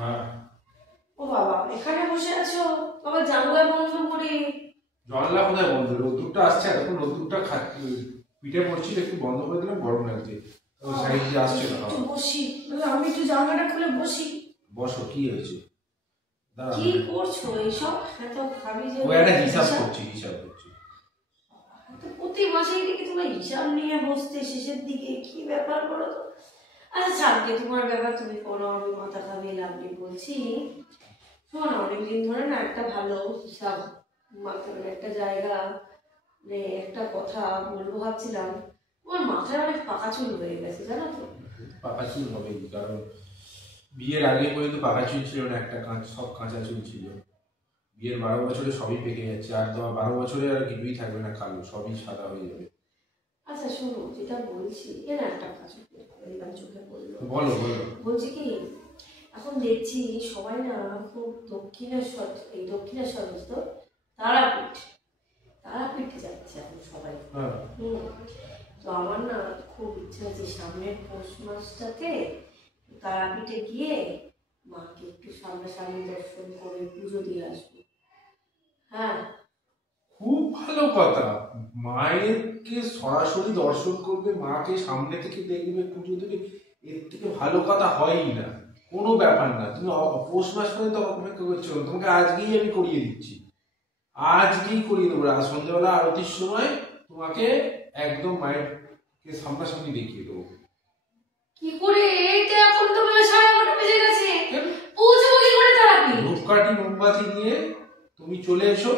হ্যাঁ। ও বাবা, এখানে বসে আছো? বাবা জানলা বন্ধ করে। জানলা কোথায় বন্ধ? রোদ্দুরটা আসছে, এখন রোদ্দুরটা পিঠে পড়ছিল, একটু বন্ধ করে দিলাম, গরম লাগছে। সাইড দিয়ে আসছে না। একটু বসি, আমি একটু জানলাটা খুলে বসি। বসো, কি হয়েছে? কি করছো এইসব? এত ভাবি যে ওই একটা হিসাব করছি। তো প্রতি মাসে এদিকে তোমার হিসাব নিয়ে বসতে, শেষের দিকে কি ব্যাপার বলো তো? আচ্ছা ছাড়কে, তোমার ব্যাপার তুমি কোনো, আমি মাথা খাবিয়ে লাভ নেই। বলছি শোনো, অনেকদিন ধরে না একটা ভালো হিসাব মাথার একটা জায়গা, মানে একটা কথা বলবো ভাবছিলাম। তোমার মাথায় অনেক পাকা চুল হয়ে গেছে জানো তো? পাকা চুল হবে, কারণ বিয়ের আগে পর্যন্ত পাকা চুল ছিল না, একটা সব কাঁচা চুল ছিল। বিয়ের 12 বছরে সবই পেকে যাচ্ছে, আর 12 বছরে আর কিছুই থাকবে না কালো, সবই সাদা হয়ে যাবে। আচ্ছা শোনো, যেটা বলছি, এর একটা কাজ চোখে পড়লো। বলো। বলছি কি, এখন দেখছি সবাই না খুব দক্ষিণেশ্বর, এই দক্ষিণেশ্বর তো তারাপীঠ যাচ্ছে এখন সবাই। তো আমার না খুব ইচ্ছা আছে সামনের পৌষ মাসটাতে তারাপীঠে গিয়ে মাকে একটু সামনাসামনি দর্শন করে পুজো দিয়ে আসবো। হ্যাঁ, খুব ভালো কথা। মায়েরকে সরাসরি দর্শন করবে, মাকে সামনে থেকে দেখবে, পুজো দেবে, এর থেকে ভালো কথা হয়ই না। কোনো ব্যাপার না, তুমি পৌষ মাস পর্যন্ত অপেক্ষা করছো, তোমাকে আজকেই আমি করিয়ে দিচ্ছি, আজকেই করিয়ে দেবো। আর সন্ধ্যাবেলা আরতির সময় তোমাকে একদম মায়েরকে সামনাসামনি দেখিয়ে দেবো। কি করে? এইটা এখন তো বেলা 11:30 বেজে গেছে, পৌঁছবো কি করে তারাপীঠ? ধূপকাঠি মোমবাতি নিয়ে তুমি চলে এসো,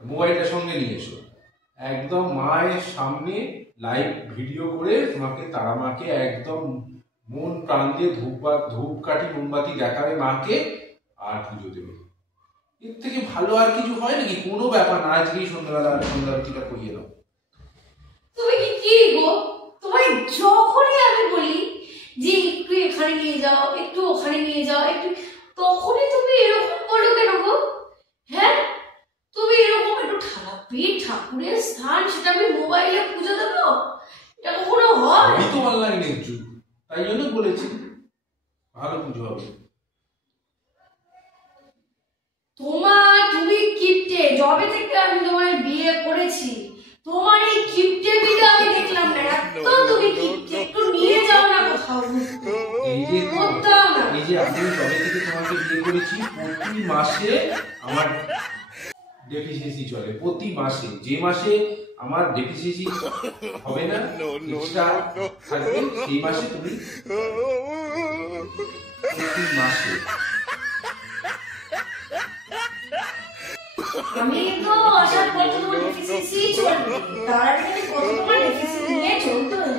মোবাইলটা সঙ্গে নিয়ে এসো, একদম মায়ের সামনে লাইভ ভিডিও করে তোমাকে, তারা মাকে একদম মন প্রাণ দিয়ে ধূপকাঠি মোমবাতি দেখাবে মাকে, আর পুজো দেবে। এর থেকে ভালো আর কিছু হয় নাকি? কোনো ব্যাপার না, আজকেই সন্ধ্যাবেলা সন্ধ্যারতিটা করিয়ে দাও। তুমি কি গো, তোমায় যখনই আমি বলি যে একটু এখানে নিয়ে যাও, একটু ওখানে নিয়ে যাও, একটু, তখনই তুমি এরকম বলো কেন গো? হ্যাঁ, তুমি এরকম একটু তারাপীঠ ঠাকুরের স্থান, সেটা আমি মোবাইলে পুজো দেবো? এটা কখনো হয়? আমি তো অনলাইনের যুগ, তাই জন্য বলেছি ভালো পুজো হবে। তুমি কিপ্টে, যবে থেকে আমি তোমার বিয়ে করেছি তোমার এই কিপ্টে বিটা আমি দেখলাম না। এত তুমি কিপ্টে, একটু নিয়ে যাও না কোথাও। এই যে আমি যবে থেকে তোমাকে বিয়ে করেছি, প্রতি মাসে আমার ডেফিসিয়েন্সি চলে, প্রতি মাসে। যে মাসে আমার ডেফিসিয়েন্সি হবে না, এক্সট্রা থাকবে, সেই মাসে তুমি প্রতি মাসে। আমি তো আসার পর তোমার ডেফিসিয়েন্সি চলবে, তার আগে কত তোমার ডেফিসিয়েন্সি নিয়ে চলতে হবে।